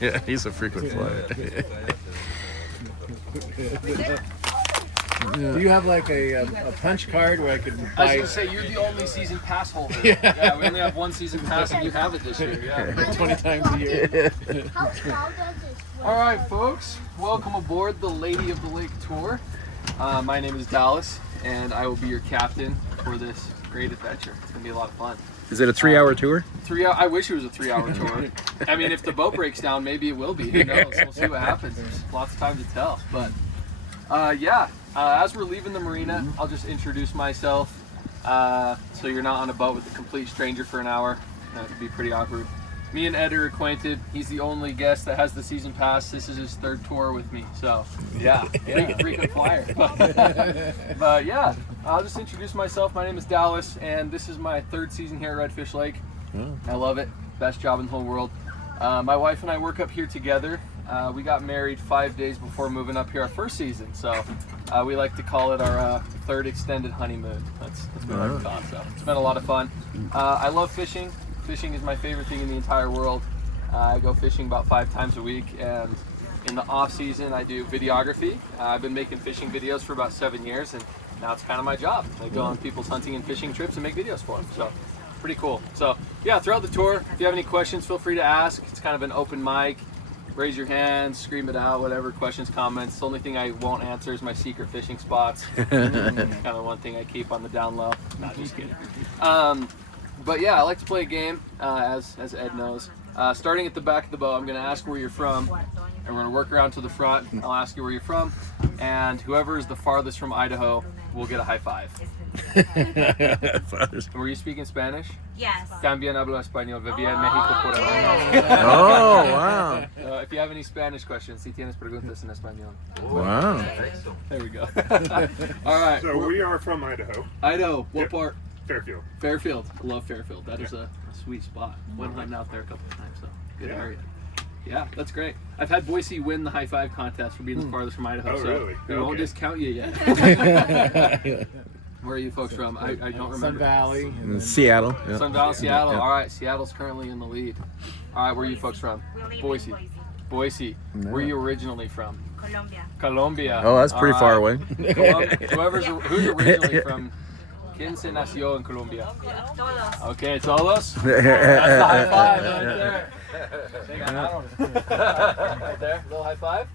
Yeah, he's a frequent flyer. Do you have like a punch card where I could buy? I was going to say, you're the only season pass holder. Yeah, we only have one season pass and you have it this year. Yeah. 20 times a year. How tall does this one? All right, folks. Welcome aboard the Lady of the Lake Tour. My name is Dallas, and I will be your captain for this great adventure. It's going to be a lot of fun. Is it a 3-hour tour? 3 hour. I wish it was a 3-hour tour. I mean, if the boat breaks down, maybe it will be. Who knows? We'll see what happens. There's lots of time to tell. But as we're leaving the marina, I'll just introduce myself. So you're not on a boat with a complete stranger for an hour. That would be pretty awkward. Me and Ed are acquainted. He's the only guest that has the season pass. This is his 3rd tour with me. So yeah, frequent flyer. But yeah, I'll just introduce myself. My name is Dallas, and this is my 3rd season here at Redfish Lake. I love it. Best job in the whole world. My wife and I work up here together. We got married 5 days before moving up here our 1st season. So we like to call it our 3rd extended honeymoon. That's been our thought. So it's been a lot of fun. I love fishing. Fishing is my favorite thing in the entire world. I go fishing about 5 times a week, and in the off season I do videography. I've been making fishing videos for about 7 years, and now it's kind of my job. I go on people's hunting and fishing trips and make videos for them. So pretty cool. So yeah, throughout the tour, if you have any questions, feel free to ask. It's kind of an open mic. Raise your hand, scream it out, whatever, questions, comments. The only thing I won't answer is my secret fishing spots. Kind of one thing I keep on the down low. Not just kidding. But yeah, I like to play a game, as Ed knows. Starting at the back of the boat, I'm going to ask where you're from, and we're going to work around to the front. I'll ask you where you're from, and whoever is the farthest from Idaho will get a high five. Were you speaking Spanish? Yes. También hablo español. Vivía en México por años. Oh, wow. If you have any Spanish questions, si tienes preguntas en español. Wow. There we go. All right. So we are from Idaho. Idaho. What Yep. part? Fairfield. Fairfield. I love Fairfield. That is a sweet spot. Went hunting out there a couple of times, so good area. Yeah, that's great. I've had Boise win the high five contest for being the farthest from Idaho, Oh, so really? we won't Okay. discount you yet. Where are you folks from? I don't remember. Sun Valley. And then Seattle. Yeah. Sun Valley, Seattle. Yeah. All right, Seattle's currently in the lead. All right, where are you folks from? Boise. Boise. Where are you originally from? Colombia. Colombia. Oh, that's pretty All far right. away. Who's originally from? ¿Quién se nació en Colombia? Todos. Okay, todos. That's the high five right there. Right there, little high five.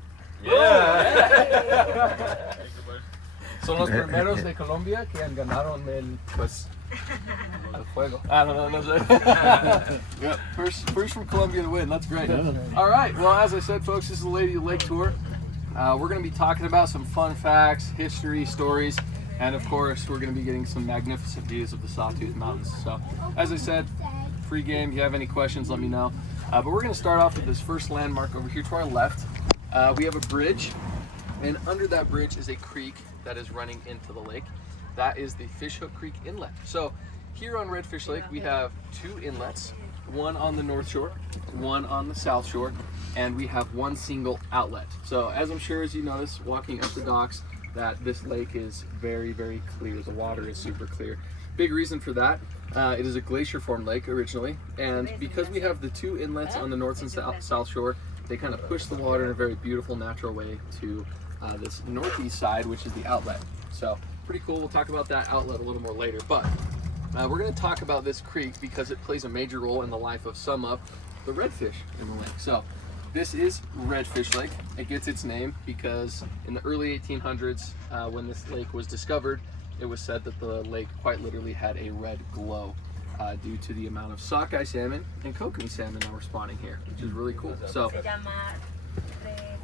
Yeah. Son los primeros de Colombia que han ganado el juego. I don't know. No sé. Yep. First from Colombia to win. That's great. All right. Well, as I said, folks, this is the Lady of the Lake Tour. We're going to be talking about some fun facts, history, stories, and of course, we're going to be getting some magnificent views of the Sawtooth Mountains. So, as I said, free game. If you have any questions, let me know. But we're going to start off with this first landmark over here to our left. We have a bridge, and under that bridge is a creek that is running into the lake. That is the Fishhook Creek Inlet. So here on Redfish Lake, we have 2 inlets, one on the north shore, one on the south shore, and we have one single outlet. So as I'm sure as you notice, walking up the docks, that this lake is very, very clear. The water is super clear. Big reason for that, it is a glacier-formed lake originally, and because we have the 2 inlets on the north and south shore, they kind of push the water in a very beautiful, natural way to this northeast side, which is the outlet. So pretty cool. We'll talk about that outlet a little more later, but we're going to talk about this creek because it plays a major role in the life of some of the redfish in the lake. So this is Redfish Lake. It gets its name because in the early 1800s, when this lake was discovered, it was said that the lake quite literally had a red glow due to the amount of sockeye salmon and kokanee salmon that were spawning here, which is really cool. So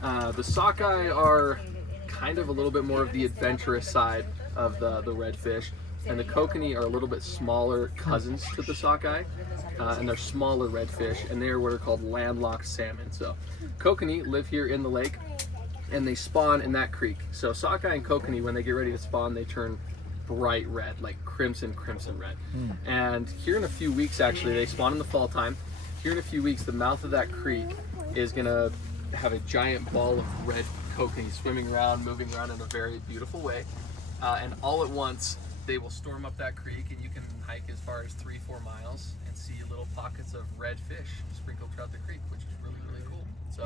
the sockeye are kind of a little bit more of the adventurous side of the redfish, and the kokanee are a little bit smaller cousins to the sockeye, and they're smaller redfish, and they are what are called landlocked salmon. So kokanee live here in the lake, and they spawn in that creek. So sockeye and kokanee, when they get ready to spawn, they turn bright red, like crimson red. And here in a few weeks, actually, they spawn in the fall time. Here in a few weeks, the mouth of that creek is gonna have a giant ball of red kokanee swimming around, moving around in a very beautiful way. And all at once, they will storm up that creek, and you can hike as far as 3-4 miles and see little pockets of red fish sprinkled throughout the creek, which is really, really cool. So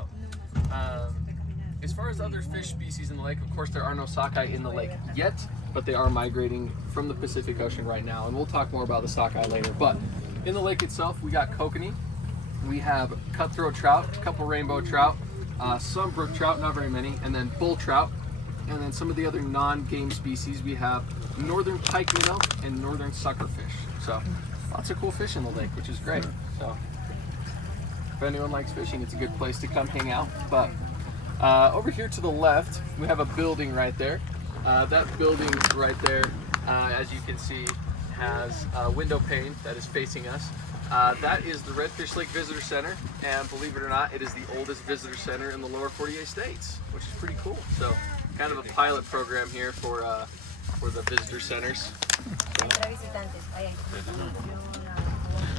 As far as other fish species in the lake, of course there are no sockeye in the lake yet, but they are migrating from the Pacific Ocean right now, and we'll talk more about the sockeye later. But in the lake itself, we got kokanee, we have cutthroat trout, a couple rainbow trout, some brook trout, not very many, and then bull trout, and then some of the other non-game species. We have northern pike minnow and northern suckerfish. So lots of cool fish in the lake, which is great. So if anyone likes fishing, it's a good place to come hang out. But over here to the left, we have a building right there. That building right there, as you can see, has a window pane that is facing us. That is the Redfish Lake Visitor Center, and believe it or not, it is the oldest visitor center in the lower 48 states, which is pretty cool. So kind of a pilot program here for the visitor centers.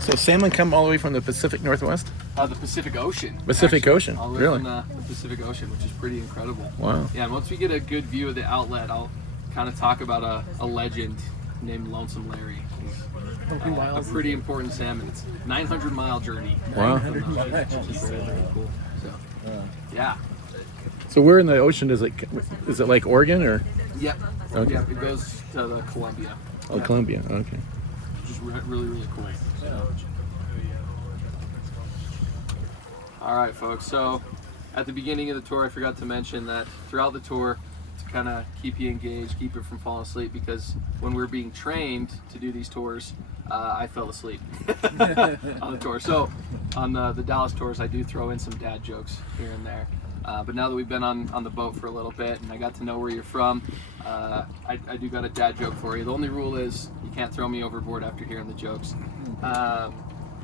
So salmon come all the way from the Pacific Northwest? The Pacific Ocean. Pacific actually. Ocean, All the way really? from the Pacific Ocean, which is pretty incredible. Wow. Yeah, and once we get a good view of the outlet, I'll kind of talk about a legend named Lonesome Larry. He's a pretty important salmon. It's a 900-mile journey. Wow. Which is very, very cool. So, yeah. So where in the ocean is it like Oregon or? Yep. Okay. Yep, it goes to the Columbia. Oh, Columbia, okay. Which is really, really cool. All right, folks. So at the beginning of the tour, I forgot to mention that throughout the tour, to kind of keep you engaged, keep it from falling asleep, because when we were being trained to do these tours, I fell asleep on the tour. So on the Dallas tours, I do throw in some dad jokes here and there. But now that we've been on the boat for a little bit and I got to know where you're from, I do got a dad joke for you. The only rule is you can't throw me overboard after hearing the jokes.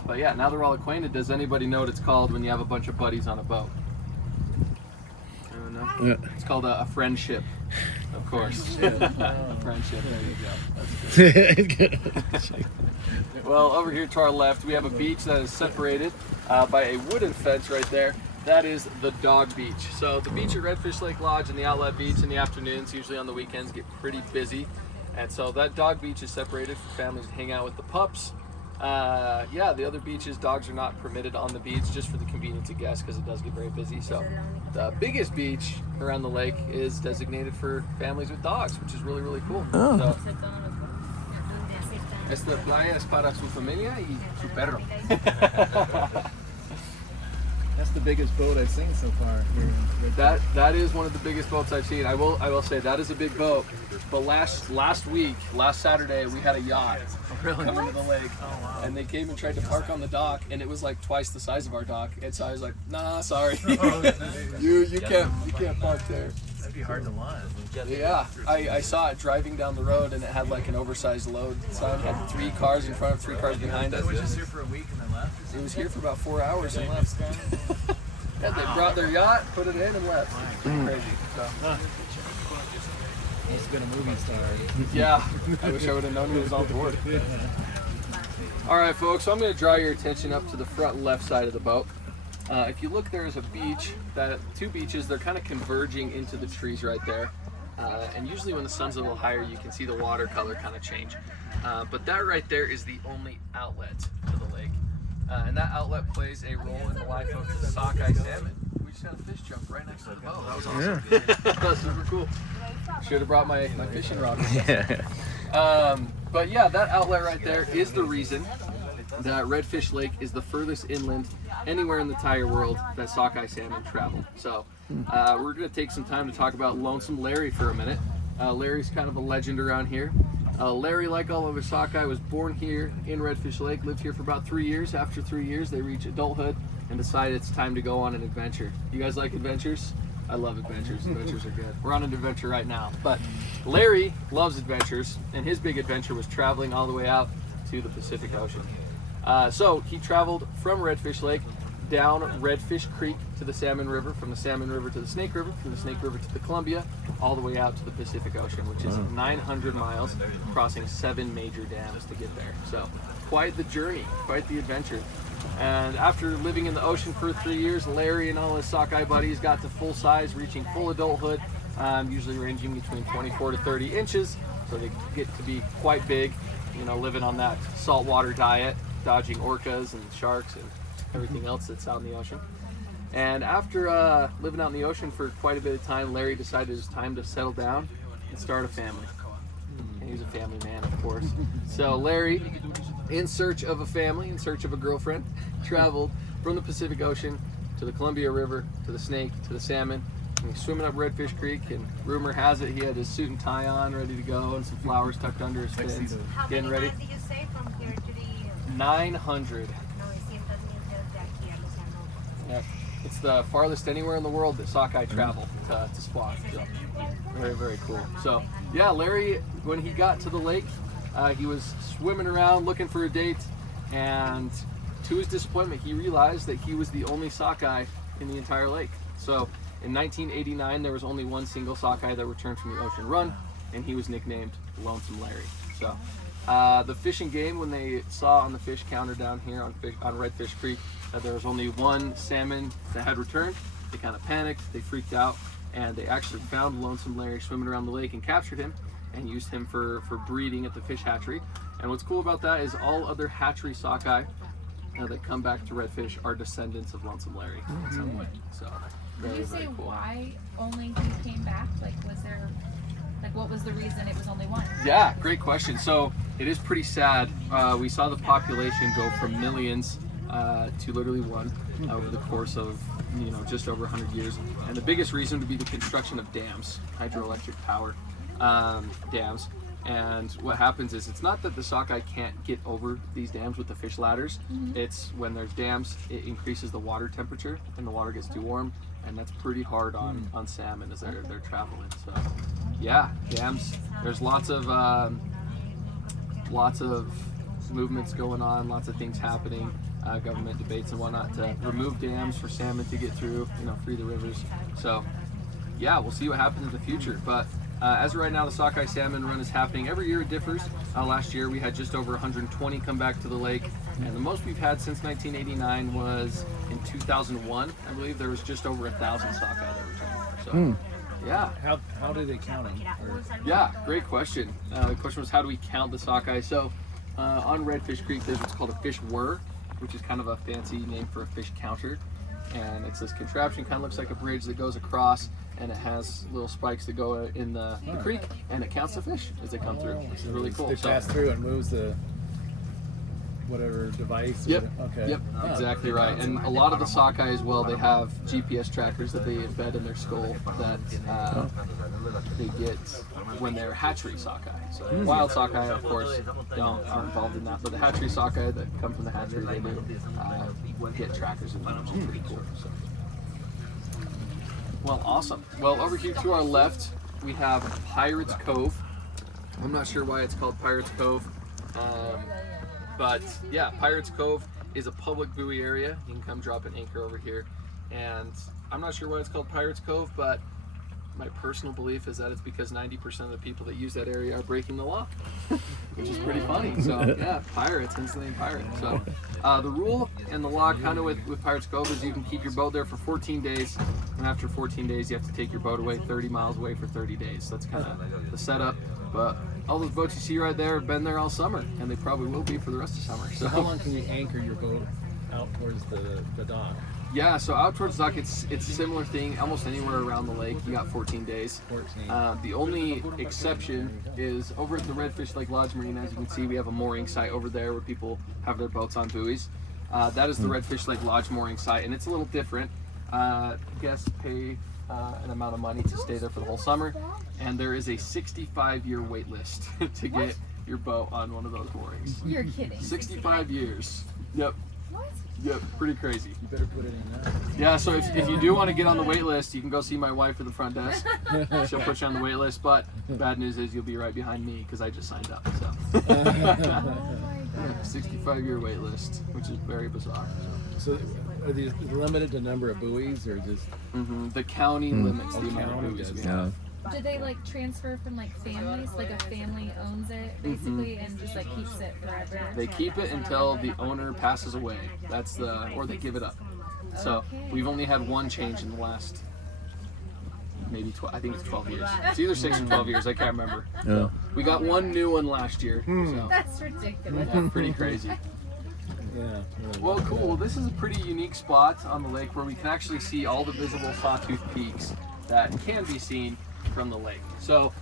But yeah, now they're all acquainted. Does anybody know what it's called when you have a bunch of buddies on a boat? Anyone know? Yeah. It's called a friendship, of course. A friendship, there you go. That's good. Well, over here to our left, we have a beach that is separated by a wooden fence right there. That is the dog beach. So the beach at Redfish Lake Lodge and the outlet beach in the afternoons, usually on the weekends, get pretty busy. And so that dog beach is separated for families to hang out with the pups. Yeah, the other beaches, dogs are not permitted on the beach, just for the convenience of guests, because it does get very busy. So the biggest beach around the lake is designated for families with dogs, which is really, really cool. Oh. So, esta playa es para su familia y su perro. That's the biggest boat I've seen so far. That is one of the biggest boats I've seen. I will say that is a big boat. But last Saturday, we had a yacht come into the lake, and they came and tried to park on the dock, and it was like twice the size of our dock. And so I was like, nah, sorry, you can't park there. That'd be hard to launch. Yeah, I saw it driving down the road, and it had like an oversized load sign. It had 3 cars in front, 3 cars behind us. It was just here for a week and then left. It was here for about 4 hours and left. Yeah, they brought their yacht, put it in, and left. Pretty crazy. So. Must have been a movie star. Yeah, I wish I would have known he was on board. All right, folks, so I'm going to draw your attention up to the front left side of the boat. If you look, there is a beach, 2 beaches, they're kind of converging into the trees right there. And usually when the sun's a little higher, you can see the water color kind of change. But that right there is the only outlet to the lake. And that outlet plays a role in the life of the sockeye salmon. We just had a fish jump right next to the boat. That was awesome. Yeah. That was super cool. Should have brought my fishing rod. Yeah. But yeah, that outlet right there is the reason that Redfish Lake is the furthest inland anywhere in the entire world that sockeye salmon travel. So we're going to take some time to talk about Lonesome Larry for a minute. Larry's kind of a legend around here. Larry, like all of his sockeye, was born here in Redfish Lake, lived here for about 3 years. After 3 years, they reach adulthood and decide it's time to go on an adventure. You guys like adventures? I love adventures. Adventures are good. We're on an adventure right now. But Larry loves adventures, and his big adventure was traveling all the way out to the Pacific Ocean. So he traveled from Redfish Lake down Redfish Creek to the Salmon River, from the Salmon River to the Snake River, from the Snake River to the Columbia, all the way out to the Pacific Ocean, which is 900 miles, crossing 7 major dams to get there. So quite the journey, quite the adventure. And after living in the ocean for 3 years, Larry and all his sockeye buddies got to full size, reaching full adulthood, usually ranging between 24 to 30 inches. So they get to be quite big, you know, living on that saltwater diet, dodging orcas and sharks and everything else that's out in the ocean. And after living out in the ocean for quite a bit of time, Larry decided it was time to settle down and start a family. And he's a family man, of course. So Larry, in search of a family, in search of a girlfriend, traveled from the Pacific Ocean to the Columbia River, to the Snake, to the Salmon. And he's swimming up Redfish Creek, and rumor has it he had his suit and tie on, ready to go, and some flowers tucked under his fins, How getting many ready. miles did you say from here to the 900. 900 meters de aquí al océano? Yep. It's the farthest anywhere in the world that sockeye travel to spot. So, very, very cool. So, yeah, Larry, when he got to the lake, he was swimming around looking for a date, and to his disappointment, he realized that he was the only sockeye in the entire lake. So, in 1989, there was only one single sockeye that returned from the ocean run, and he was nicknamed Lonesome Larry. So, the fishing game, when they saw on the fish counter down here on Redfish Creek that there was only one salmon that had returned, they kind of panicked, they freaked out, and they actually found Lonesome Larry swimming around the lake and captured him and used him for breeding at the fish hatchery. And what's cool about that is all other hatchery sockeye that come back to Redfish are descendants of Lonesome Larry in some way. So, Did very, you say very cool. why only he came back? Like, was there, like, what was the reason it was only one? Yeah, great question. So it is pretty sad. We saw the population go from millions to literally one over the course of just over 100 years. And the biggest reason would be the construction of dams, hydroelectric power dams. And what happens is, it's not that the sockeye can't get over these dams with the fish ladders. It's when there's dams, it increases the water temperature and the water gets too warm, and that's pretty hard on salmon as they're traveling. So yeah, dams, there's lots of movements going on, lots of things happening, government debates and whatnot to remove dams for salmon to get through, free the rivers. So yeah, we'll see what happens in the future. But as of right now, the sockeye salmon run is happening. Every year it differs. Last year we had just over 120 come back to the lake, and the most we've had since 1989 was in 2001. I believe there was just over 1,000 sockeye that returned. So yeah. How do they count them? Yeah, great question. The question was, how do we count the sockeye? So on Redfish Creek, there's what's called a fish whir, which is kind of a fancy name for a fish counter. And it's this contraption, kind of looks like a bridge that goes across, and it has little spikes that go in the creek, and it counts the fish as they come through, which is really cool. They pass through and moves the whatever device. Yep. Okay. Yep. Exactly right. And a lot of the sockeye as well, they have GPS trackers that they embed in their skull that they get when they're hatchery sockeye. So wild sockeye, of course, aren't involved in that, but the hatchery sockeye that come from the hatchery, they do get trackers in them, which is pretty cool. So. Well, awesome. Well, over here to our left, we have Pirates Cove. I'm not sure why it's called Pirates Cove. But yeah, Pirates Cove is a public buoy area. You can come drop an anchor over here. And I'm not sure why it's called Pirates Cove, but my personal belief is that it's because 90% of the people that use that area are breaking the law, which is pretty funny. So yeah, pirates, hence the name pirate. So the rule and the law kind of with Pirates Cove is you can keep your boat there for 14 days. And after 14 days, you have to take your boat away 30 miles away for 30 days. That's kind of the setup. But all those boats you see right there have been there all summer, and they probably will be for the rest of summer. So how long can you anchor your boat out towards the dock? Yeah, so out towards the dock, it's a similar thing. Almost anywhere around the lake, you got 14 days. 14. The only exception is over at the Redfish Lake Lodge Marina. As you can see, we have a mooring site over there where people have their boats on buoys. That is the Redfish Lake Lodge mooring site, and it's a little different. Guests pay an amount of money to stay there for the whole summer, and there is a 65-year wait list to get your boat on one of those moorings. You're kidding. 65 years. Yep. What? Yep, pretty crazy. You better put it in there. Yeah, so if you do want to get on the wait list, you can go see my wife at the front desk. She'll put you on the wait list, but the bad news is you'll be right behind me because I just signed up. So Oh my god. 65-year wait list, which is very bizarre. So are these limited to number of buoys or just? The county limits the amount of County buoys we does. have. Do they like transfer from like families? Like a family owns it basically and just like keeps it forever? They keep it until the owner passes away. Or they give it up. So Okay. we've only had one change in the last maybe 12, I think it's 12 years. It's either 6 or 12 years, I can't remember. Yeah. We got one new one last year, so That's ridiculous. yeah, pretty crazy. Yeah. Well, cool. Well, this is a pretty unique spot on the lake where we can actually see all the visible Sawtooth peaks that can be seen from the lake. So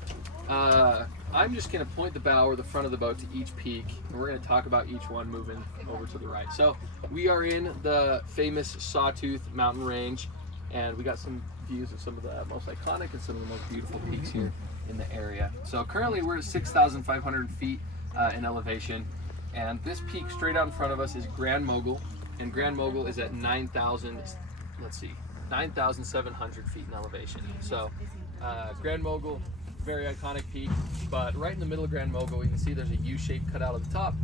I'm just going to point the bow or the front of the boat to each peak, and we're going to talk about each one moving over to the right. So we are in the famous Sawtooth mountain range, and we got some views of some of the most iconic and some of the most beautiful peaks here in the area. So currently we're at 6,500 feet in elevation, and this peak straight out in front of us is Grand Mogul, and Grand Mogul is at 9,700 feet in elevation. So Grand Mogul, very iconic peak, but right in the middle of Grand Mogul, you can see there's a U shape cut out of the top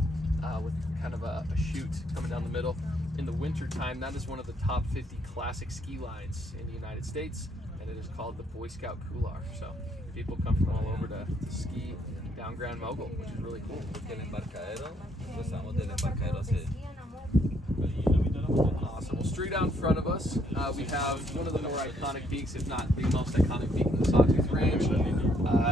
with kind of a chute coming down the middle. In the winter time, that is one of the top 50 classic ski lines in the United States, and it is called the Boy Scout Couloir. So people come from all over to ski down Grand Mogul, which is really cool. Awesome. Well, straight out in front of us, we have one of the more iconic peaks, if not the most iconic peak in the Sawtooth Range,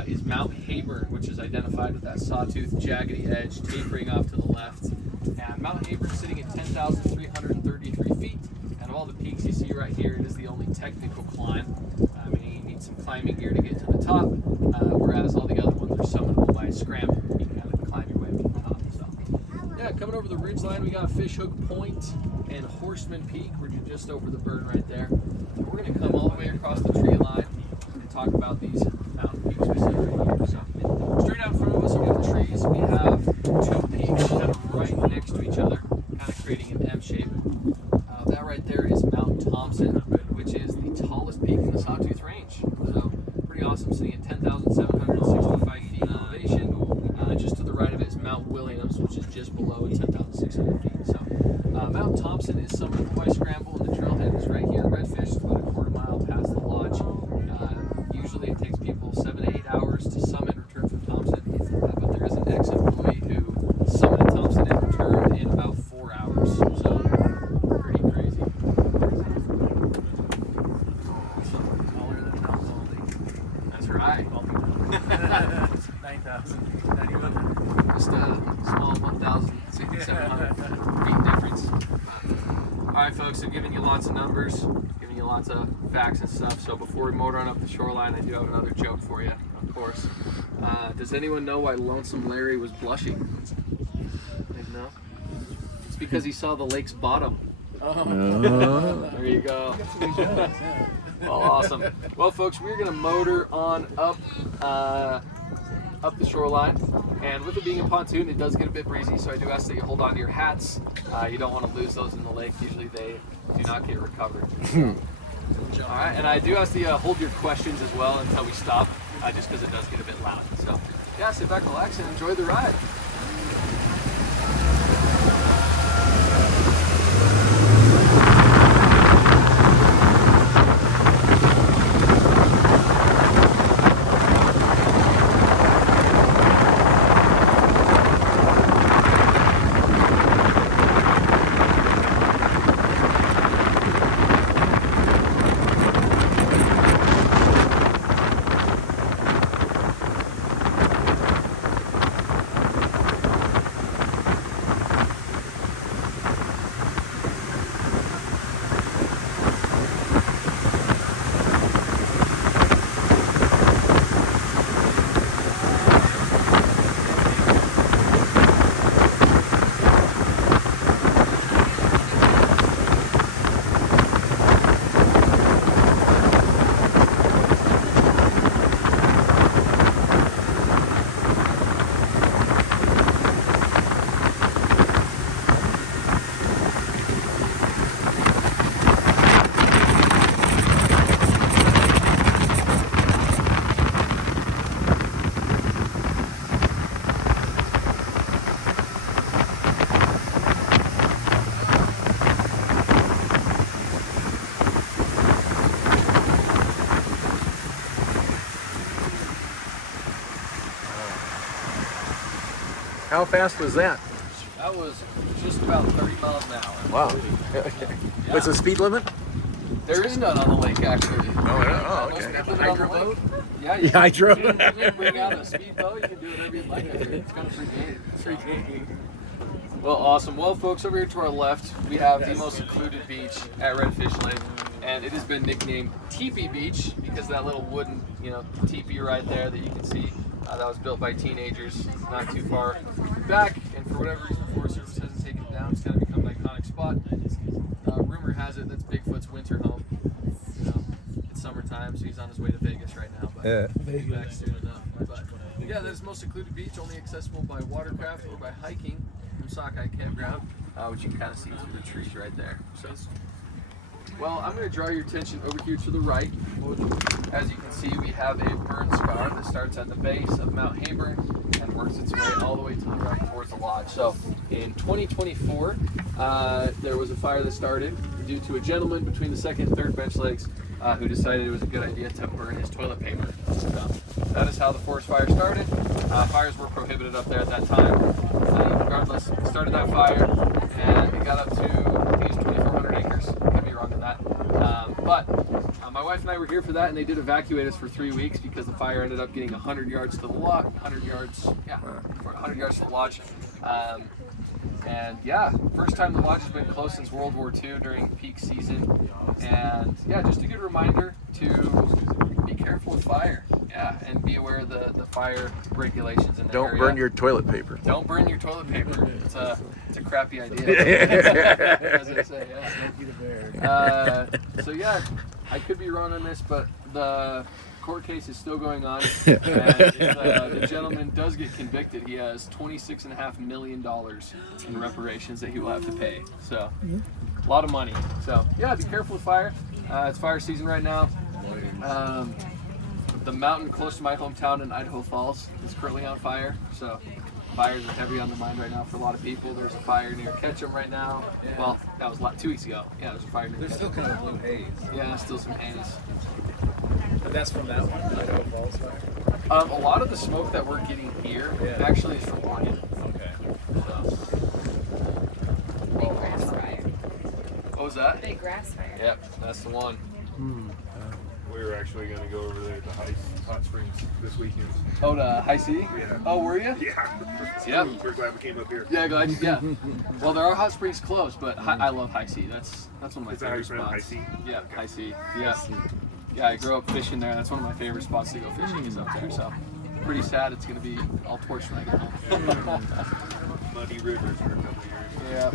is Mount Hayburn, which is identified with that sawtooth jaggedy edge tapering off to the left. And Mount Hayburn is sitting at 10,333 feet, and of all the peaks you see right here, it is the only technical climb. Meaning you need some climbing gear to get to the top, whereas all the other ones are summitable by scramble. You can kind of climb your way up to the top. So, yeah, coming over the ridgeline, we got Fishhook Point and Horseman Peak. We're just over the burn right there. So we're going to come all the way across the tree line and talk about these mountain peaks we see right here. So, straight out in front of us, we have the trees. We have two peaks that are right next to each other, kind of creating an M shape. That right there is Mount Thompson, which is the tallest peak in the Sawtooth Range. So pretty awesome, sitting at 10,765 feet in elevation. Just to the right of it is Mount Williams, which is just below at 10,600 feet. So Mount Thompson is summitable by scramble, and the trailhead is right here. Redfish, about a quarter mile past the lodge. Usually it takes people 7 to 8 hours to summit and return from Thompson, but there is an ex-employee who summited Thompson and returned in about 4 hours. So pretty crazy. Taller than Mount Baldy. That's right. 9,091. Just a small 1,700 feet difference. All right, folks, I'm giving you lots of numbers, giving you lots of facts and stuff. So before we motor on up the shoreline, I do have another joke for you, of course. Does anyone know why Lonesome Larry was blushing? No? It's because he saw the lake's bottom. There you go. Well, awesome. Well, folks, we're going to motor on up the shoreline, and with it being a pontoon, it does get a bit breezy, so I do ask that you hold on to your hats. You don't want to lose those in the lake. Usually they do not get recovered. All right, and I do ask that you hold your questions as well until we stop, just because it does get a bit loud. So, yeah, sit back, relax, and enjoy the ride. How fast was that? That was just about 30 miles an hour. Wow. What's the speed limit? There is none on the lake, actually. Oh, No okay. speed limit on the boat. Yeah, you I drove. You can bring out a speedboat. You can do whatever you like. It's kind of free game. Well, awesome. Well, folks, over here to our left, we have the most secluded beach at Redfish Lake, and it has been nicknamed Teepee Beach because of that little wooden, teepee right there that you can see. That was built by teenagers not too far back, and for whatever reason, Forest Service hasn't taken it down. It's kind of become an iconic spot. Rumor has it that's Bigfoot's winter home. It's summertime, so he's on his way to Vegas right now, but he'll be back soon enough. But yeah, that is the most secluded beach, only accessible by watercraft or by hiking from Sockeye Campground, which you can kind of see through the trees right there. So, well, I'm going to draw your attention over here to the right. As you can see, we have a burn scar that starts at the base of Mount Hayburn and works its way all the way to the right towards the lodge. So in 2024, there was a fire that started due to a gentleman between the second and third bench lakes who decided it was a good idea to burn his toilet paper. So that is how the forest fire started. Fires were prohibited up there at that time. Regardless, started that fire and it got up to, I think it was 2,400 acres. Could be wrong on that. But my wife and I were here for that, and they did evacuate us for 3 weeks because the fire ended up getting 100 yards to the lodge. 100 yards to the lodge. And yeah, first time the lodge has been closed since World War II during peak season. And yeah, just a good reminder to be careful with fire. Yeah, and be aware of the fire regulations in the area. Don't burn your toilet paper. Don't burn your toilet paper. It's a crappy idea. As they say, yeah. So yeah, I could be wrong on this, but the court case is still going on. And if the gentleman does get convicted, he has $26.5 million in reparations that he will have to pay. So a lot of money. So yeah, be careful with fire. It's fire season right now. The mountain close to my hometown in Idaho Falls is currently on fire. So fires are heavy on the mind right now for a lot of people. There's a fire near Ketchum right now. Well, that was 2 weeks ago. Yeah, there's a fire near There's Ketchum. still kind of blue haze. Yeah, still some haze. But that's from that one, Idaho Falls fire? A lot of the smoke that we're getting here actually is from Oregon. Okay. So. Big grass fire. What was that? Big grass fire. Yep, that's the one. We were actually going to go over there to Hot Springs this weekend. Oh, to High C? Yeah. Oh, were you? Yeah. Yep. We're glad we came up here. Yeah, glad you. Yeah. Well, there are hot springs close, but I love High C. That's one of my Is that how you favorite pronounce spots. High C? Yeah, High C. Yeah. Yeah, I grew up fishing there. That's one of my favorite spots to go fishing is up there. So, pretty sad it's gonna be all torched when I get home. Muddy rivers for a couple of years. Yeah.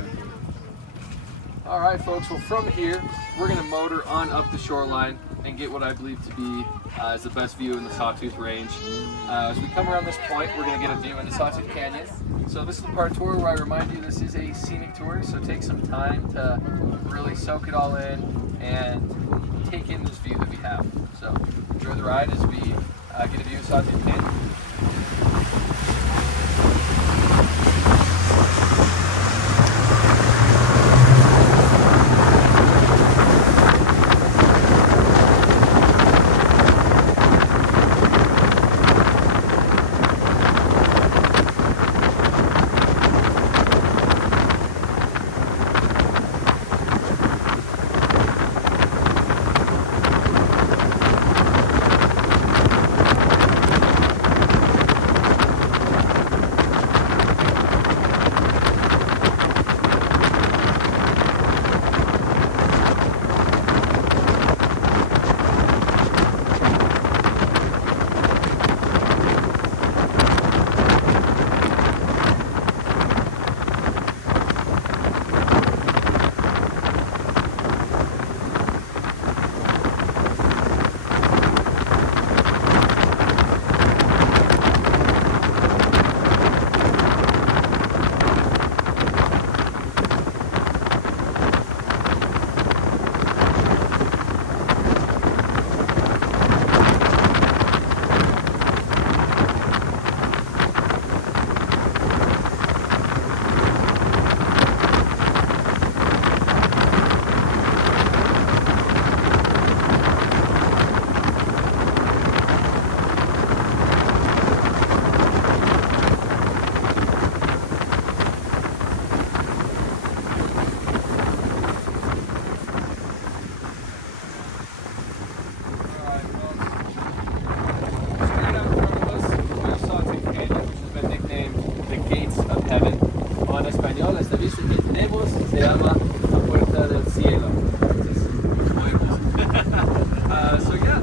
All right, folks. Well, from here, we're gonna motor on up the shoreline and get what I believe to be is the best view in the Sawtooth Range. As we come around this point, we're gonna get a view into Sawtooth Canyon. So this is the part of the tour where I remind you this is a scenic tour, so take some time to really soak it all in and take in this view that we have. So enjoy the ride as we get a view of Sawtooth Canyon.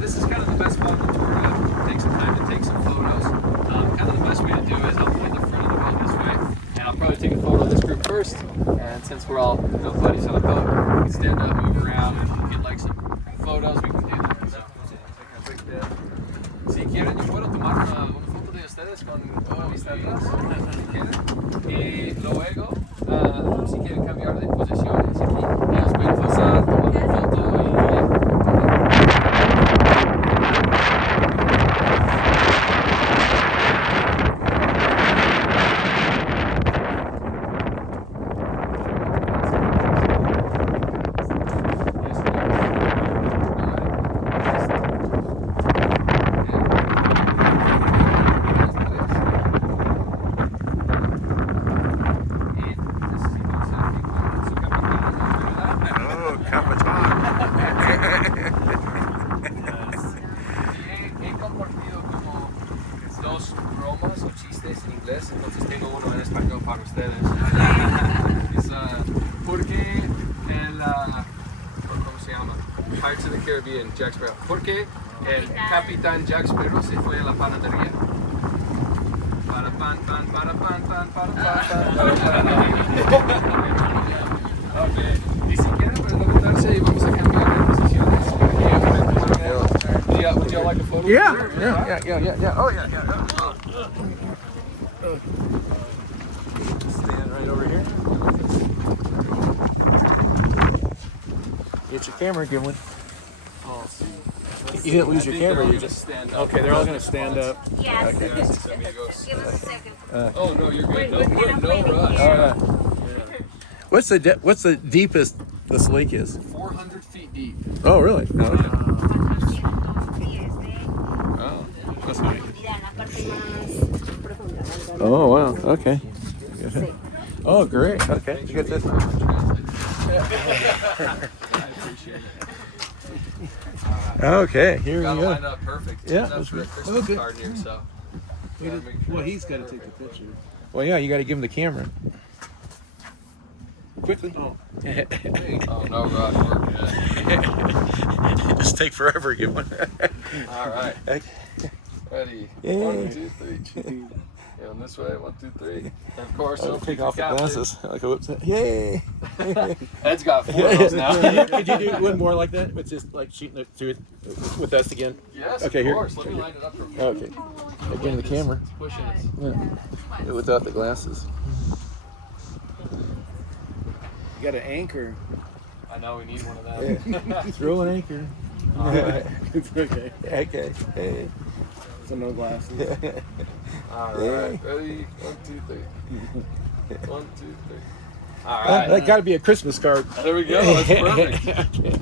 this is kind of the best part of the tour to take some time to take some photos. Kind of the best way to do is I'll point the front of the boat this way, and I'll probably take a photo of this group first. And since we're all buddies on the boat, we can stand up, move around, and get like some photos. We can do that. Si quieren, yo puedo tomar una foto de ustedes con vista atrás, si quieren. Y luego, si quieren cambiar de posiciones aquí, ellos pueden pasar, tomar una foto y he compartido como dos bromas o chistes en inglés, entonces tengo uno en español para ustedes. Es, porque el, ¿cómo se llama? Pirates of the Caribbean, Jack Sparrow. Porque el capitán Jack Sparrow se fue a la panadería. Para pan, pan, para pan, pan, para pan, pan. Okay. Y si quieren preguntarse y vamos a cambiar de posiciones. Would y'all like a photo? Yeah, Sure, yeah. Oh, yeah. Stand right over here. Get your camera, give one. Oh, see. You didn't lose your camera, you just. Stand up. Okay, they're all gonna stand up. Yes. Gracias, amigos. Give us a second. Oh no, you're good. We're kind of waiting rush. here. What's the deepest this lake is? 400 feet deep. Oh, really? Oh, okay. Oh, that's nice. Oh, wow. Okay. Oh, great. Okay. You got this. I appreciate it. Okay. Here we Got it go. lined up perfect. Yeah, That's that's for a right. Christmas Okay. card here, so. Well, he's got to take the picture. Well, yeah, you got to give him the camera. Quickly. Oh no, Rod, we're good. Just take forever to get one. All right. Okay. Ready? Yay. 1, 2, 3. Going this way. 1, 2, 3. And of course, I'll don't take forget off the captain. glasses. Like a whoops. Yay! Ed's got 4 of those now. Could you do one more like that? With just like shooting it through it with us again? Yes, Okay, of here. course. Let me line it up real quick. Okay. Again, the camera. It's pushing us. Yeah. Without the glasses. You got an anchor. I know we need one of Yeah. that. Throw an anchor. All right. It's okay. Okay. Hey. So no glasses. All right. Ready? 1, 2, 3. 1, 2, 3. All That right. got to be a Christmas card. There we go. That's perfect. Okay.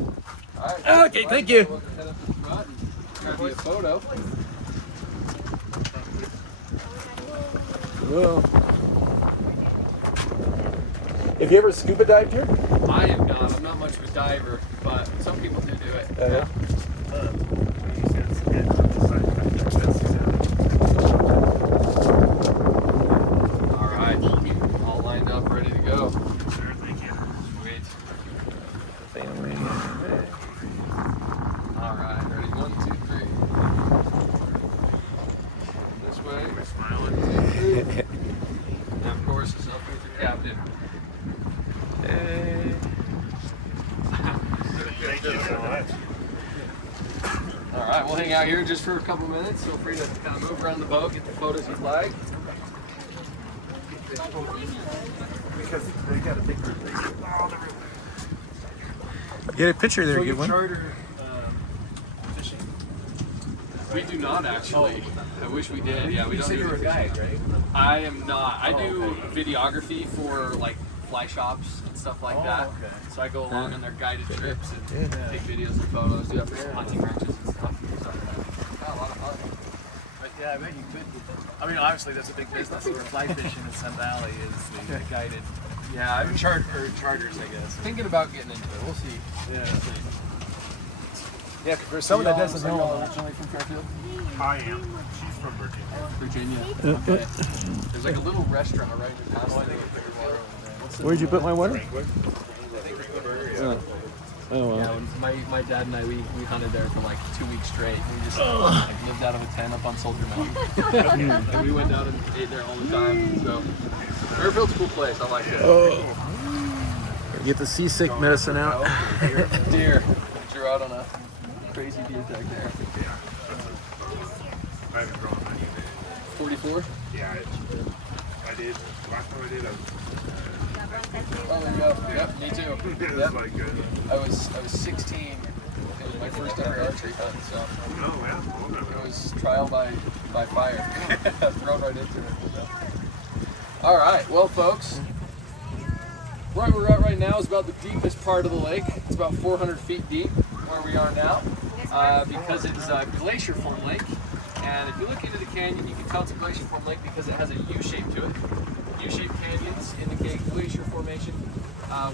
All right. Okay, thank you. We'll head up to the front and grab you a photo. Well, have you ever scuba dived here? I am not. I'm not much of a diver, but some people do it. Yeah. All right. All lined up, ready to go. Sweet. All right. Ready? 1, 2, 3. This way. 1, 2, 3. And of course, it's up with the captain. Thank you so much. All right, we'll hang out here just for a couple minutes. Feel free to kind of move around the boat, get the photos you'd like. Because they got a big group. Get a picture there, So good you one. charter fishing. We do not actually. I wish we did. Yeah, we You don't. said do you were a fishing. guide, right? I am not. I do okay. videography for like fly shops and stuff like that. Okay. So I go along on their guided trips and Yeah. take videos and photos. Do that for some hunting ranches and stuff. So, yeah, a lot of fun. But yeah, I bet you could. I mean, obviously, there's a big business for fly fishing in Sun Valley is the guided Yeah, I'm charters, I guess. thinking about getting into it. We'll see. Yeah. Yeah, for someone that doesn't Are know. y'all originally from Fairfield? I am. She's from Virginia. Virginia. Okay. There's like a little restaurant right in town. Where'd you put my water? Franklin. Uh, Oh, wow. Yeah, when my dad and I we hunted there for like 2 weeks straight. We just like lived out of a tent up on Soldier Mountain. And we went down and ate there all the time. So Fairfield's a cool place. I like it. Get the seasick medicine out. Deer. We drew out on a crazy deer tag there. I haven't drawn many of it. 44. Yeah, I did. Last time I did, Oh, there you go. Yep, me too. it was Yep. like good. I was 16. It was my first ever archery hunt, so Oh, yeah. it was trial by fire. Thrown right into it. So. All right, well, folks, where we're at right now is about the deepest part of the lake. It's about 400 feet deep where we are now, because it's a glacier form lake. And if you look into the canyon, you can tell it's a glacier form lake because it has a U shape to it. U-shaped canyons indicate glacier formation,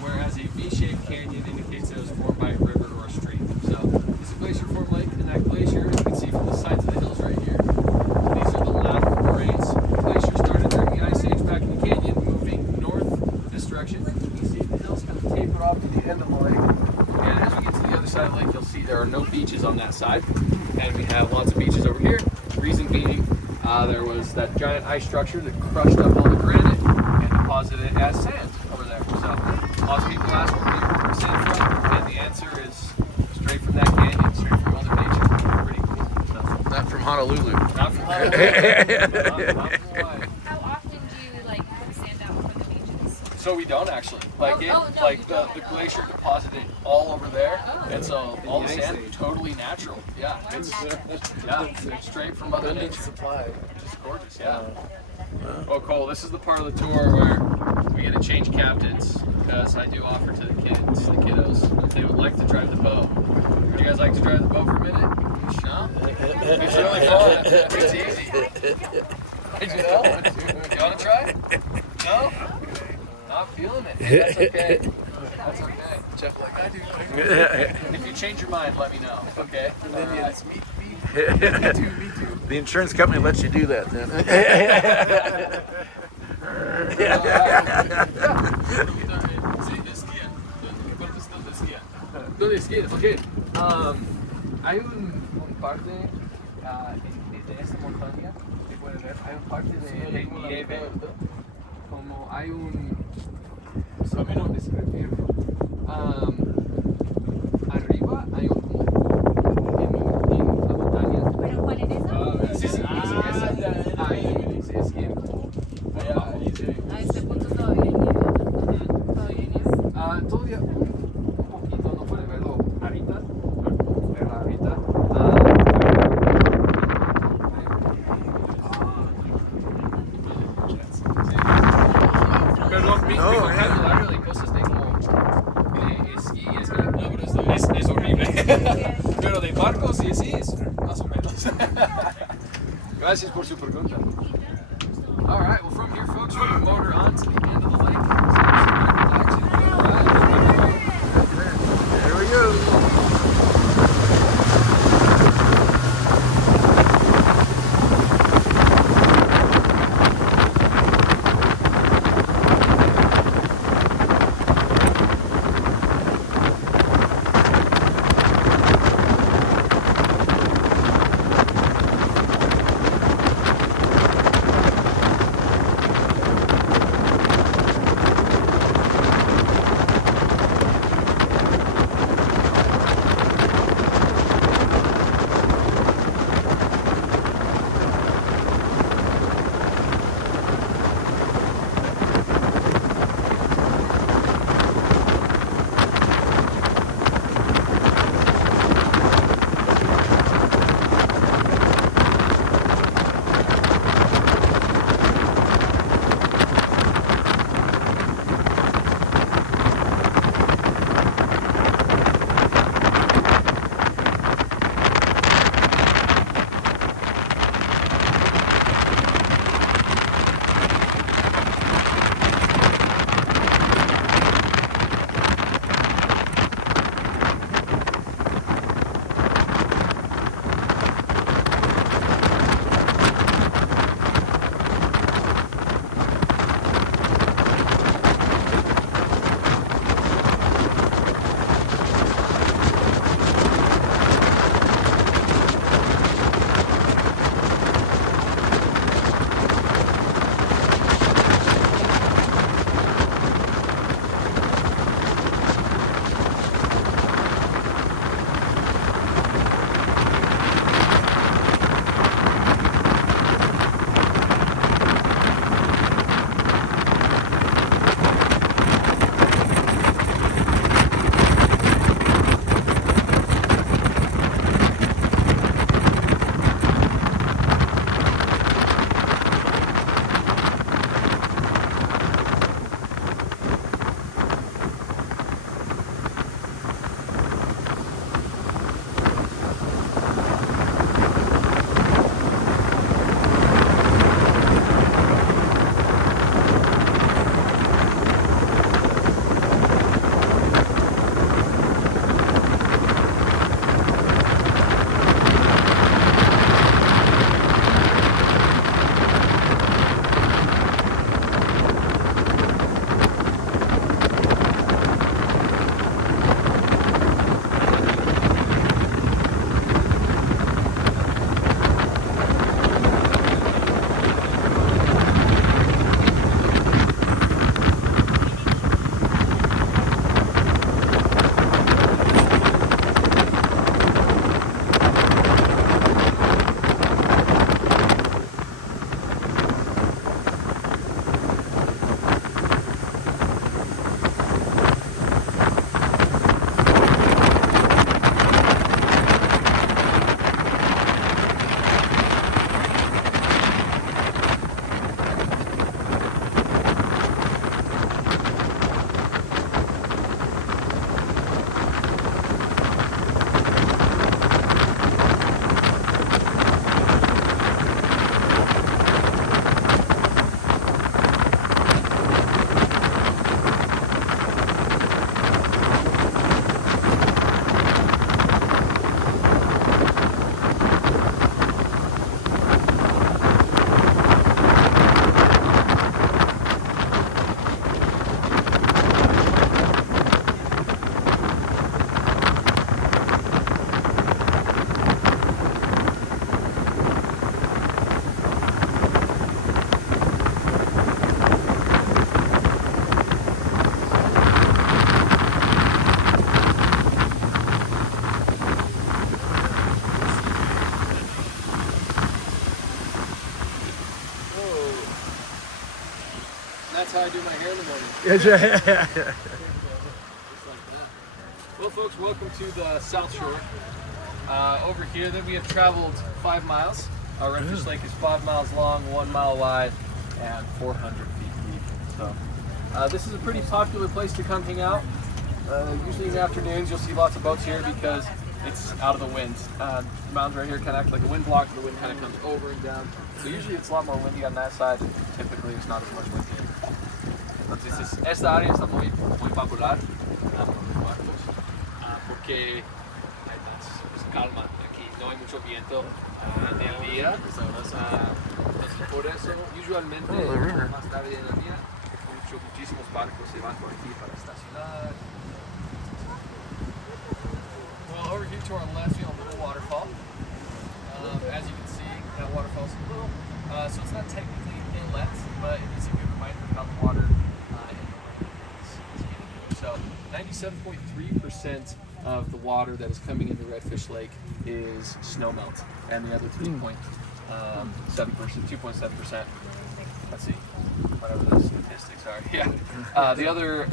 whereas a V-shaped canyon indicates it was formed by a river or a stream. So it's a glacier form lake, and that glacier, as you can see from the sides of the hills right here, these are the lateral moraines. The glacier started during the Ice Age back in the canyon, moving north this direction. You can see the hills kind of taper off to the end of the lake. And as we get to the other side of the lake, you'll see there are no beaches on that side. And we have lots of beaches over here. Reason being, there was that giant ice structure that crushed up all the granite and deposited it as sand over there. So lots of people ask where we sand from, and the answer is straight from that canyon, straight from Mother Nature. Pretty cool. So, Not from Honolulu. not from Honolulu. not from Hawaii. How often do you like put sand out for the beaches? So we don't actually. Like Oh, it, no, like you the don't. glacier deposited all over there, Oh. and so all the sand totally natural. Yeah, it's straight from Mother Abundant Nature. supply. It's gorgeous. Yeah. Well, Cole, this is the part of the tour where we get to change captains because I do offer to the kiddos, if they would like to drive the boat. Would you guys like to drive the boat for a minute? No? It's really fun. It's easy. You know? You want to try? No? Not feeling it. Hey, that's okay. That's okay. Jeff, like, I do. If you change your mind, let me know. Okay? Yes, me too. The insurance company lets you do that then. ¿Dónde esquías? Ok. Hay un parte de esta montaña que puede ver. Hay un parte de nieve. Como hay un. ¿Cómo describirlo? Arriba hay un como. En la montaña. ¿Pero cuál es eso? Sí, esa. Ahí se esquía. Allá, ahí se. A este punto todavía hay nieve. Todavía hay nieve. Todavía un poquito, no puede verlo ahorita. Verlo ahorita. Pero mi vocabulario de cosas de como de esquí es que no, pero es horrible. Pero de barcos y así es más o menos. Gracias por su pregunta. All right, well from here, folks, we're going to motor on to the end of the lake. There we go. That's how I do my hair in the morning. Yeah, Just like that. Well, folks, welcome to the South Shore. Over here, then we have traveled 5 miles. Redfish Lake is 5 miles long, 1 mile wide, and 400 feet deep. So, this is a pretty popular place to come hang out. Usually in the afternoons, you'll see lots of boats here because it's out of the wind. The mountains right here kind of act like a wind block. The wind kind of comes over and down. So usually it's a lot more windy on that side. Typically, it's not as much wind here. Entonces, esta área está muy popular por los barcos porque hay más calma aquí, no hay mucho viento en el día. Entonces, por eso, usualmente, más tarde en el día, muchísimos barcos se van por aquí para estacionar. Well, over here to our left, we have a little waterfall. As you can see, that waterfall's little, so it's not technically inlet, but it is a good reminder of how the water So 97.3% of the water that is coming into Redfish Lake is snowmelt, and the other 2.7%, let's see, whatever the statistics are. Yeah, the other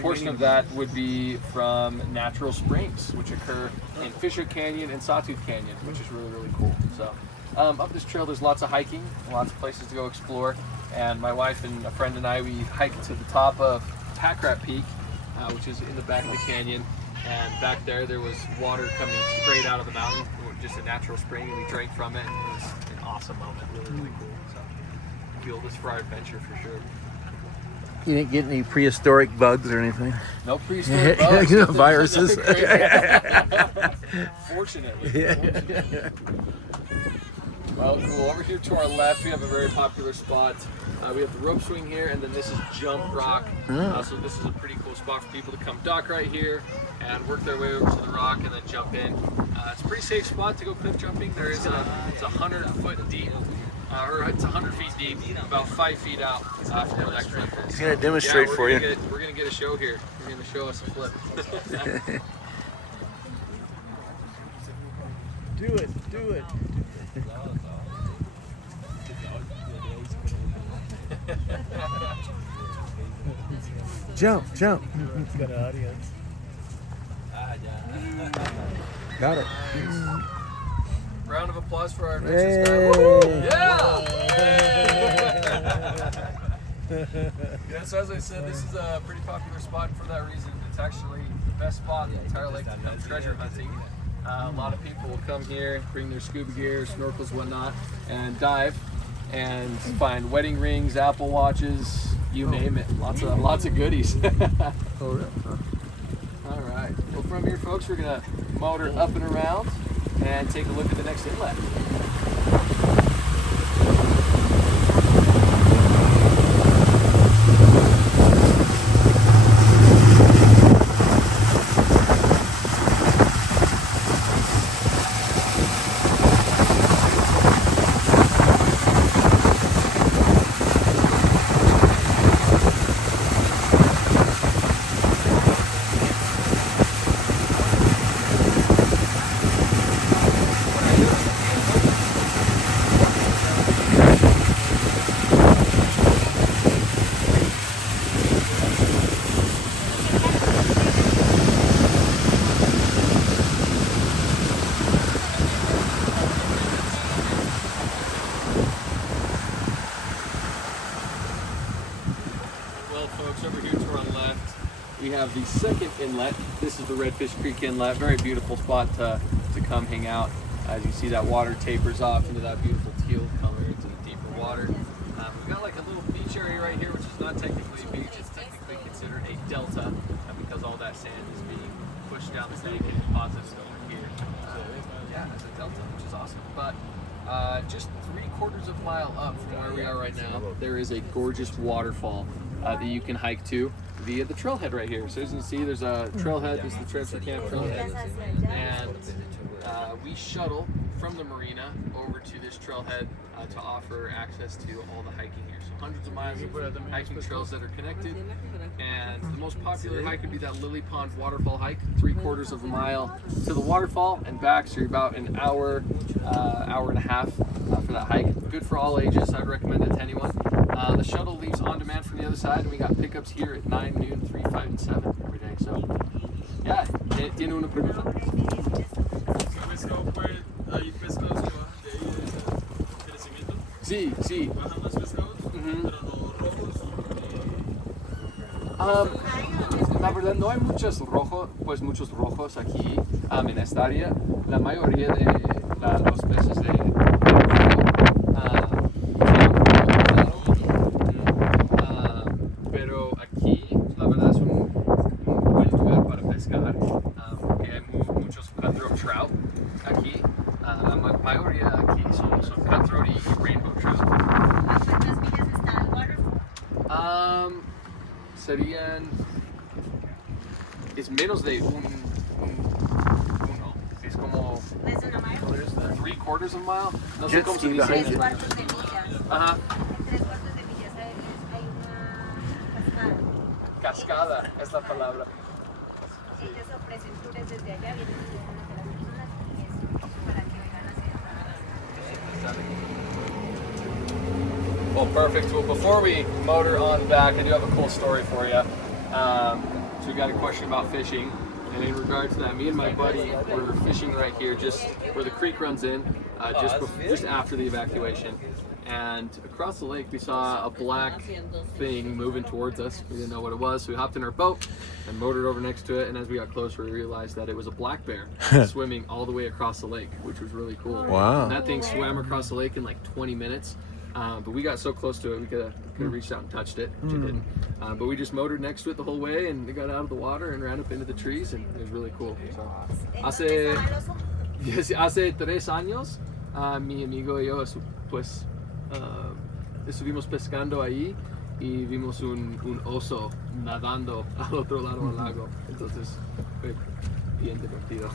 portion of that would be from natural springs, which occur in Fisher Canyon and Sawtooth Canyon, which is really, really cool. So up this trail, there's lots of hiking, lots of places to go explore, and my wife and a friend and I, we hiked to the top of Pack Rat Peak, which is in the back of the canyon, and back there was water coming straight out of the mountain, just a natural spring, and we drank from it, and it was an awesome moment, really, really cool. So fuel this for our adventure for sure. You didn't get any prehistoric bugs or anything? No prehistoric bugs. Viruses. Fortunately. Well, cool. Over here to our left, we have a very popular spot. We have the rope swing here, and then this is Jump Rock. So this is a pretty cool spot for people to come dock right here and work their way over to the rock and then jump in. It's a pretty safe spot to go cliff jumping. There is it's 100 foot deep, or it's 100 feet deep, about 5 feet out from where that cliff is. He's gonna demonstrate for you. We're gonna get a show here. We're gonna show us a flip. Do it, do it. Jump, jump. It's got an audience. Got it. Round of applause for our adventurous guy. Woo! Yeah, so as I said, this is a pretty popular spot for that reason. It's actually the best spot in the entire lake to come treasure hunting. A lot of people will come here, bring their scuba gear, snorkels, whatnot, and dive and find wedding rings, Apple Watches, you name it. Lots of goodies. Oh, really? All right. Well, from here, folks, we're gonna motor up and around and take a look at the next inlet. We have the second inlet. This is the Redfish Creek Inlet. Very beautiful spot to come hang out. As you see, that water tapers off into that beautiful teal color into the deeper water. We've got like a little beach area right here, which is not technically a beach. It's technically considered a delta because all that sand is being pushed down the lake and deposited over here. Yeah, it's a delta, which is awesome. But just 3/4 of a mile up from where we are right now, there is a gorgeous waterfall that you can hike to via the trailhead right here. So as you can see, there's a trailhead. This is the transfer camp trailhead, and we shuttle from the marina over to this trailhead to offer access to all the hiking here. So hundreds of miles of hiking trails that are connected. And the most popular hike would be that Lily Pond waterfall hike, 3/4 of a mile to the waterfall and back. So you're about an hour, hour and a half for that hike. Good for all ages. I'd recommend it to anyone. The shuttle leaves on demand from the other side, and we got pickups here at 9, noon, 3, 5, and 7 every day. So, yeah, tiene una pregunta. ¿Sabes cómo hay pescados que bajan de ahí de crecimiento? Sí, sí. Bajan más pescados, pero no rojos. La verdad no hay muchos rojos aquí en esta área. La mayoría de los peces de pero aquí la verdad es un buen lugar para pescar porque hay muchos cutthroat trout aquí. La mayoría aquí son cutthroat y rainbow trout. ¿A cuántas millas está el waterfall? Serían es menos de uno, es como ¿Es una mile? 3/4 of a mile. No sé Jet cómo se ski dice. behind 3 it. cuartos de millas. Ajá. 3 cuartos de millas hay una cascada. Cascada es la palabra. Ellos ofrecen tours desde allá, vienen y conocer a las personas y es para que vengan a hacer. Well, perfect. Well, before we motor on back, I do have a cool story for you. So we got a question about fishing, and in regards to that, me and my buddy were fishing right here, just where the creek runs in, just after the evacuation. And across the lake, we saw a black thing moving towards us. We didn't know what it was, so we hopped in our boat and motored over next to it. And as we got closer, we realized that it was a black bear swimming all the way across the lake, which was really cool. Wow. And that thing swam across the lake in like 20 minutes. But we got so close to it, we could have reached out and touched it, which we didn't. But we just motored next to it the whole way, and it got out of the water and ran up into the trees, and it was really cool. So, hace 3 años, mi amigo y yo, pues, estuvimos pescando ahí y vimos un oso nadando al otro lado del lago. Entonces, fue bien divertido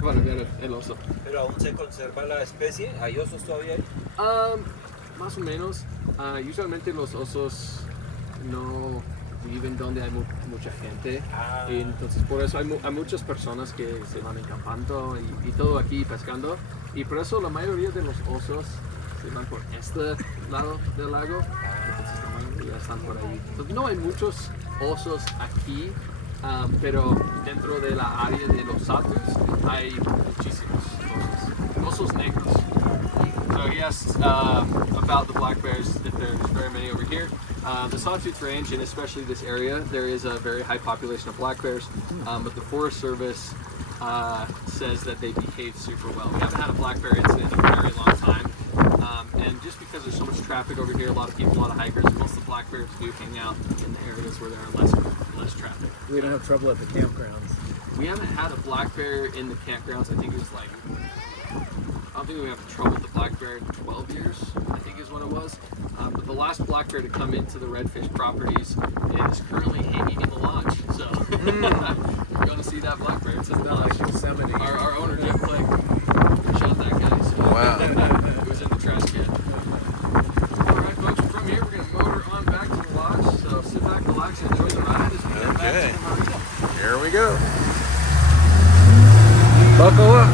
para ver el oso. ¿Pero aún se conserva la especie? ¿Hay osos todavía ahí? Más o menos. Usualmente los osos no viven donde hay mucha gente. Y entonces por eso hay muchas personas que se van encampando y todo aquí pescando. Y por eso la mayoría de los osos se van por este lado del lago. Entonces la mayoría están por ahí. Entonces no hay muchos osos aquí, pero dentro de la área de los Sawtooth hay muchísimos osos negros. So he asked about the black bears, if there's very many over here. The Sawtooth Range, and especially this area, there is a very high population of black bears, but the Forest Service says that they behave super well. We haven't had a black bear incident in a very long time, and just because there's so much traffic over here, a lot of people, a lot of hikers, most of the black bears do hang out in the areas where there are less traffic. We don't have trouble at the campgrounds. We haven't had a black bear in the campgrounds. I think it was like, I don't think we have trouble with the black bear in 12 years, I think is what it was. But the last black bear to come into the Redfish properties is currently hanging in the lodge. So we're going to see that black bear. It's in the lodge. Yosemite. Our owner, Jeff Blake, shot that guy. So Wow. it was in the trash can. All right, folks, from here, we're going to motor on back to the lodge. So sit back, relax, and enjoy the ride as we head back to the marina. Here we go. Buckle up.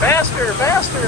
Faster, faster.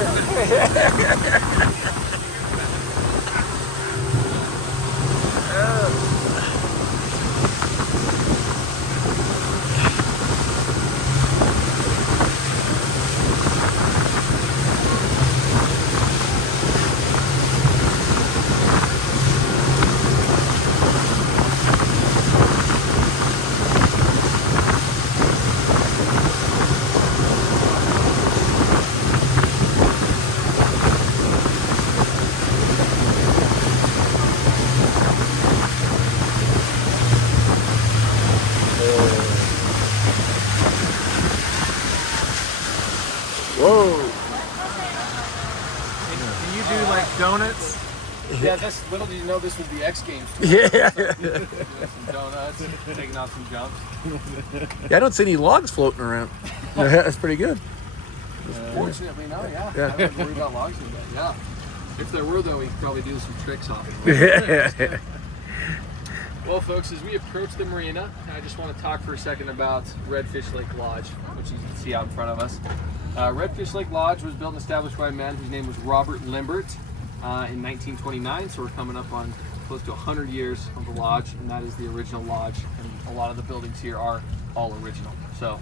Whoa. Do you do like donuts? Yeah, this little did you know this was the X Games. Yeah. Doing some donuts, taking off some jumps. Yeah, I don't see any logs floating around. That's pretty good. Fortunately, no, yeah. Yeah. I haven't worried about logs in that. Yeah. If there were, though, we could probably do some tricks off it. Yeah. Well, folks, as we approach the marina, I just want to talk for a second about Redfish Lake Lodge, which you can see out in front of us. Redfish Lake Lodge was built and established by a man whose name was Robert Limbert in 1929, so we're coming up on close to 100 years of the lodge, and that is the original lodge, and a lot of the buildings here are all original. So,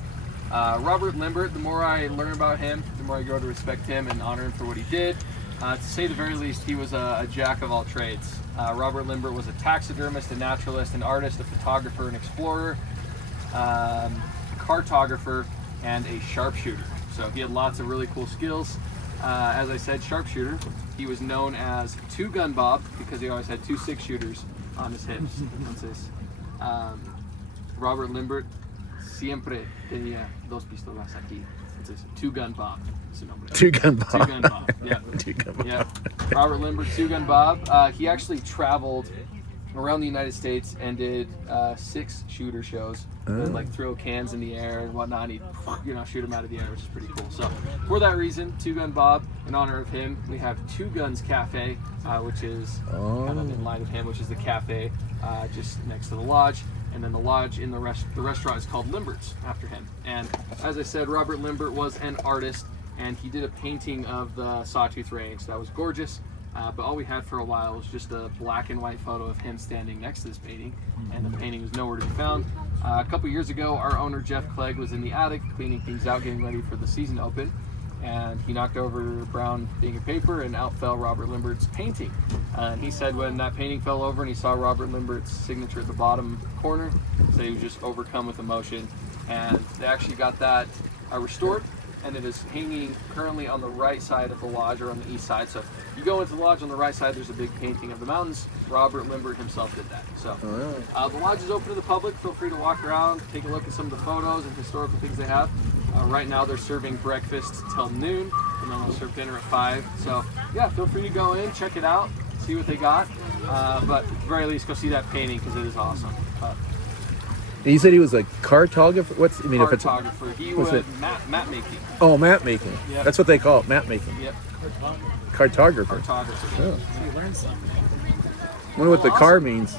Robert Limbert, the more I learn about him, the more I grow to respect him and honor him for what he did. To say the very least, he was a jack of all trades. Robert Limbert was a taxidermist, a naturalist, an artist, a photographer, an explorer, cartographer, and a sharpshooter. So he had lots of really cool skills. As I said, sharpshooter. He was known as Two-Gun Bob because he always had 2 6-shooters on his hips. Entonces, Robert Limbert siempre tenía 2 pistolas aquí. Entonces, Two-Gun Bob. Two-Gun Bob. Two-Gun Bob. Yeah. Two-Gun Bob. Yeah. Robert Limbert, Two-Gun Bob. He actually traveled around the United States and did 6 shooter shows. And, like throw cans in the air and whatnot. And he'd, shoot them out of the air, which is pretty cool. So for that reason, Two-Gun Bob, in honor of him, we have Two Guns Cafe, which is kind of in light of him, which is the cafe just next to the lodge. And then the lodge in the restaurant is called Limbert's after him. And as I said, Robert Limbert was an artist, and he did a painting of the Sawtooth Range that was gorgeous. But all we had for a while was just a black and white photo of him standing next to this painting, and the painting was nowhere to be found. A couple years ago, our owner Jeff Clegg was in the attic cleaning things out, getting ready for the season to open, and he knocked over brown being a paper, and out fell Robert Limbert's painting. And he said when that painting fell over and he saw Robert Limbert's signature at the bottom corner, he said he was just overcome with emotion, and they actually got that restored. And it is hanging currently on the right side of the lodge, or on the east side. So if you go into the lodge on the right side, there's a big painting of the mountains. Robert Limbert himself did that. So the lodge is open to the public. Feel free to walk around, take a look at some of the photos and historical things they have. Right now they're serving breakfast till noon, and then they'll serve dinner at 5. So yeah, feel free to go in, check it out, see what they got. But at the very least, go see that painting because it is awesome. You said he was a cartographer. Cartographer. He was map making. Oh, map making. Yep. That's what they call it, map making. Yep. Cartographer. Cartographer. Oh. You learned something. Wonder what the car means.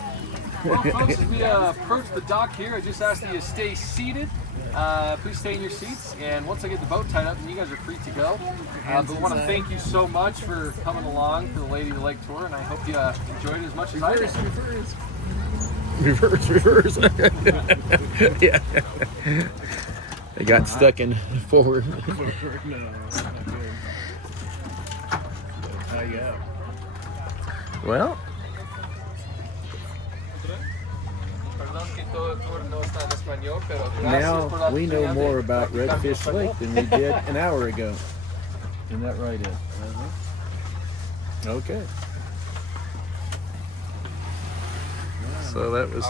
Well, folks, as we approach the dock here, I just ask that you stay seated. Please stay in your seats, and once I get the boat tied up, then you guys are free to go. But I want to thank you so much for coming along for the Lady of the Lake tour, and I hope you enjoyed it as much as I did. Reverse. Yeah. They got stuck in forward. Well, now we know more about Redfish Lake than we did an hour ago. Isn't that right, Ed? Okay. So that was